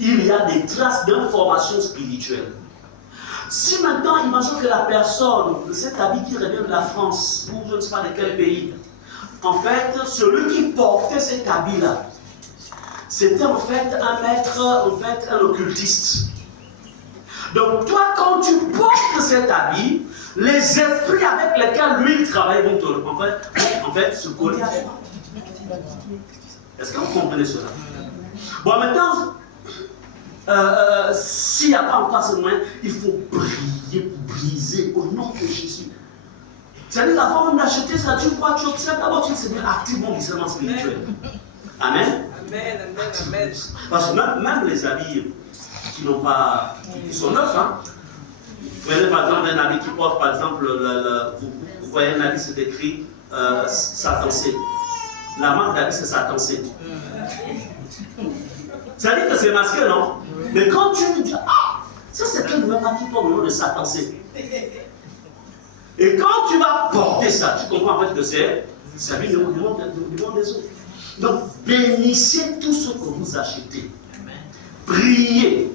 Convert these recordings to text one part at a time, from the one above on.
il y a des traces d'informations spirituelles. Si maintenant, imagine que la personne, cet habit qui revient de la France, ou je ne sais pas de quel pays, en fait, celui qui portait cet habit-là, c'était en fait un maître, un occultiste. Donc toi, quand tu portes cet habit, les esprits avec lesquels lui il travaille vont en fait se coller à toi. Est-ce que vous comprenez cela? Bon, maintenant, s'il n'y a pas encore ce moyen, il faut prier pour briser au nom de Jésus. C'est-à-dire, avant même d'acheter ça, tu vois, tu observes d'abord, tu sais bien activement discernement spirituel. Amen. Amen, amen, amen. Parce que même les habits qui n'ont pas, qui sont neufs, hein. Vous voyez par exemple un habit qui porte, par exemple, vous voyez un habit, c'est écrit Satan C. La marque d'habit, c'est Satan C. C'est-à-dire que c'est masqué, non? Mais quand tu dis, ah, ça c'est quel même habit pour le nom de Satan C. Et quand tu vas porter ça, tu comprends en fait que c'est le monde des autres. Donc, bénissez tout ce que vous achetez. Priez.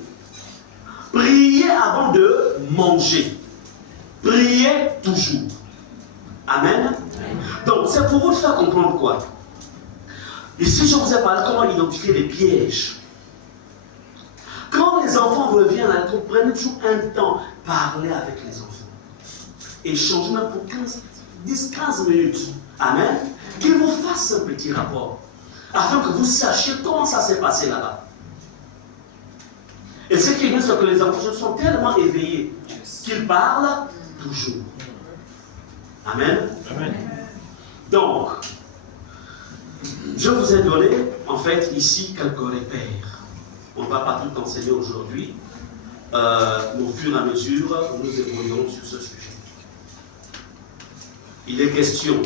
Priez avant de manger. Priez toujours. Amen. Donc, c'est pour vous faire comprendre quoi? Ici, je vous ai parlé comment identifier les pièges. Quand les enfants reviennent, prenez toujours un temps, parler avec les enfants. Échangez même pour 10-15 minutes. Amen. Qu'ils vous fassent un petit rapport. Afin que vous sachiez comment ça s'est passé là-bas. Et ce qui est bien, c'est que les enfants sont tellement éveillés qu'ils parlent toujours. Amen. Amen. Donc, je vous ai donné, en fait, ici quelques repères. On ne va pas tout enseigner aujourd'hui. Au fur et à mesure, nous évoluons sur ce sujet. Il est question,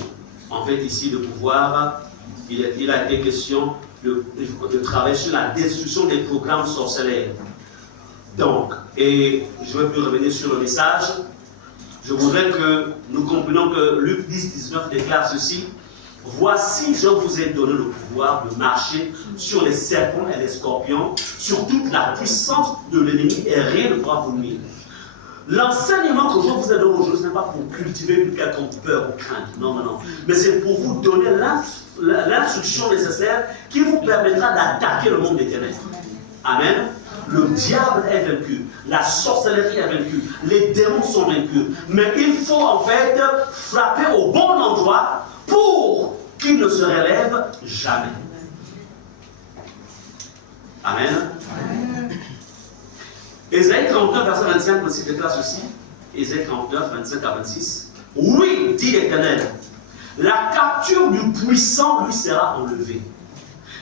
en fait, ici, de pouvoir, il a été question de travailler sur la destruction des programmes sorcellaires. Donc, et je vais plus revenir sur le message. Je voudrais que nous comprenions que Luc 10-19 déclare ceci. Voici, je vous ai donné le pouvoir de marcher sur les serpents et les scorpions, sur toute la puissance de l'ennemi, et rien ne pourra vous nuire. L'enseignement que je vous ai donné aujourd'hui, ce n'est pas pour cultiver une quelconque peur ou crainte. Non, non, non. Mais c'est pour vous donner l'instruction nécessaire qui vous permettra d'attaquer le monde des ténèbres. Amen. Le diable est vaincu, la sorcellerie est vaincue, les démons sont vaincus. Mais il faut en fait frapper au bon endroit pour qu'il ne se relève jamais. Amen. Ésaïe 39, verset 25, aussi déclare ceci. Ésaïe 39, 25 à 26. Oui, dit l'Éternel, la capture du puissant lui sera enlevée,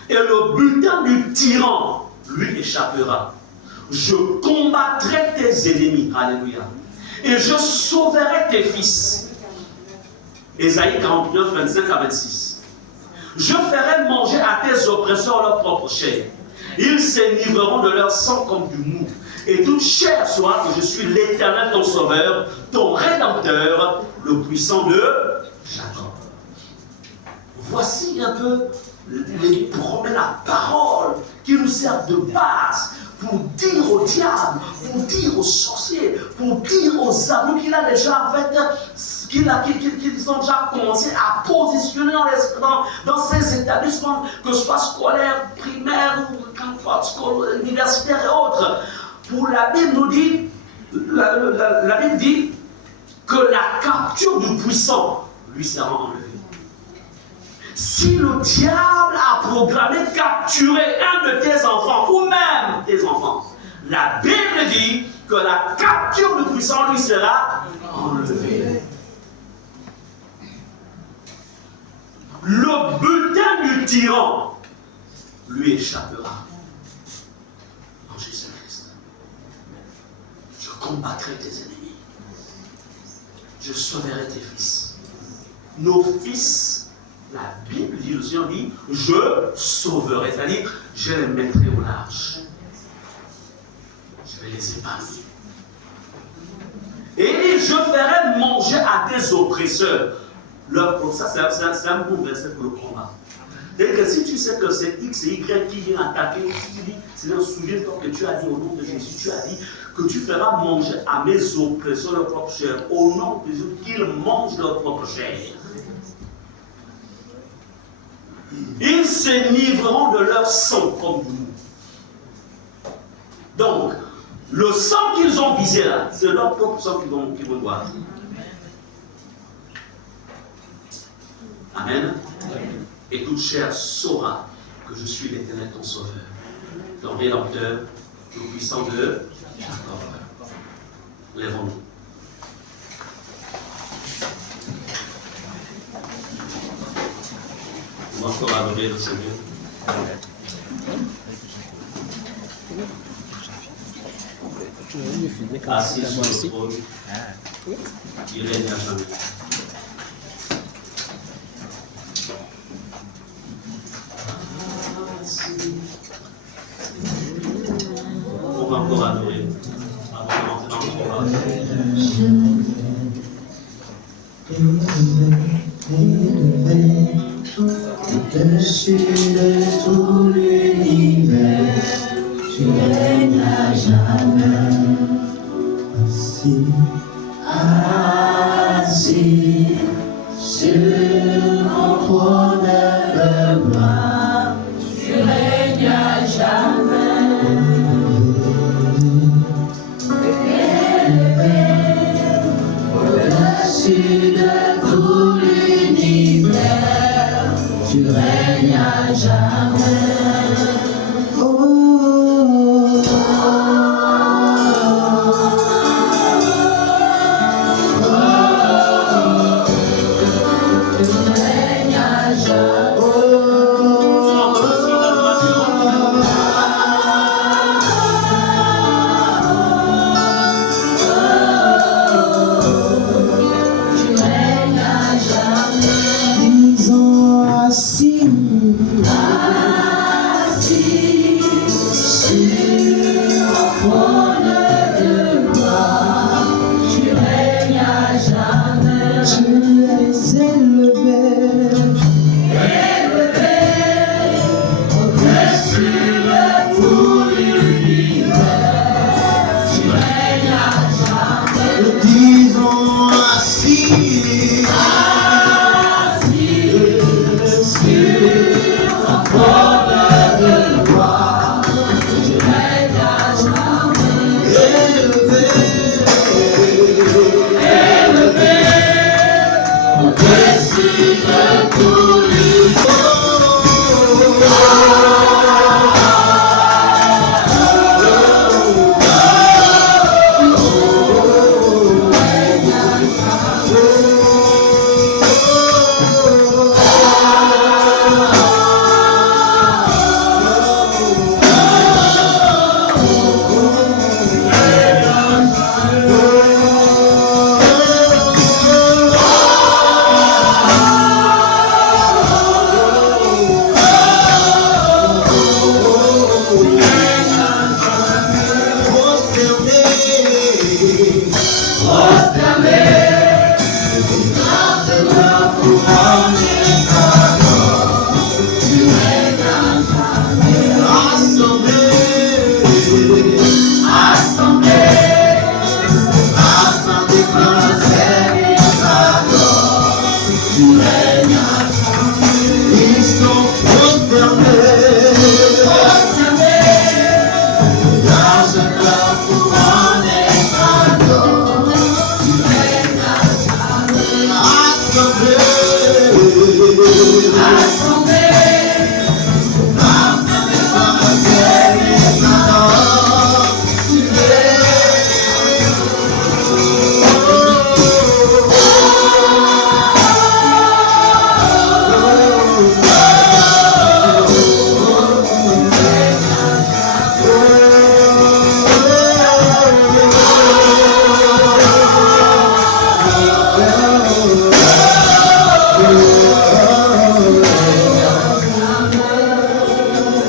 et le butin du tyran lui échappera. Je combattrai tes ennemis, alléluia, et je sauverai tes fils. Ésaïe 49, 25 à 26. Je ferai manger à tes oppresseurs leur propre chair. Ils s'énivreront de leur sang comme du mou. Et toute chair saura que je suis l'Éternel, ton sauveur, ton rédempteur, le puissant de Jacob. Voici un peu les promesses, la parole qui nous sert de base pour dire au diable, pour dire aux sorciers, pour dire aux amis qu'il a déjà en fait, qu'ils ont déjà commencé à positionner dans ces établissements, que ce soit scolaires, primaires, ou universitaires et autres. Pour la Bible nous dit, la Bible dit que la capture du puissant lui sera enlevée. Si le diable a programmé capturer un de tes enfants, ou même tes enfants, la Bible dit que la capture du puissant lui sera enlevée. Le butin du tyran lui échappera. En Jésus-Christ. Je combattrai tes ennemis. Je sauverai tes fils. Nos fils, la Bible dit, le Seigneur dit, je sauverai. C'est-à-dire, je les mettrai au large. Je vais les épargner. Et je ferai manger à tes oppresseurs. Ça, c'est un bon verset pour le combat. Et que si tu sais que c'est X et Y qui vient attaquer, si tu dis, Seigneur, souviens-toi que tu as dit au nom de Jésus, tu as dit que tu feras manger à mes oppresseurs leur propre chair, au nom de Jésus, qu'ils mangent leur propre chair. Ils s'énivreront de leur sang comme nous. Donc, le sang qu'ils ont visé là, c'est leur propre sang qu'ils vont boire. Amen. Et toute chair saura que je suis l'Éternel ton sauveur, ton Rédempteur, le puissant de Jacob. Lèvons-nous. On va encore adorer le Seigneur. Assis sur le trône, il règne à jamais. On va encore adorer avant de rentrer dans le Au-dessus de tout l'univers, tu règnes à jamais. Assis sur ton trône de gloire, tu règnes à jamais. Élevé au-dessus de tout l'univers, tu règnes à jamais. Assemblée.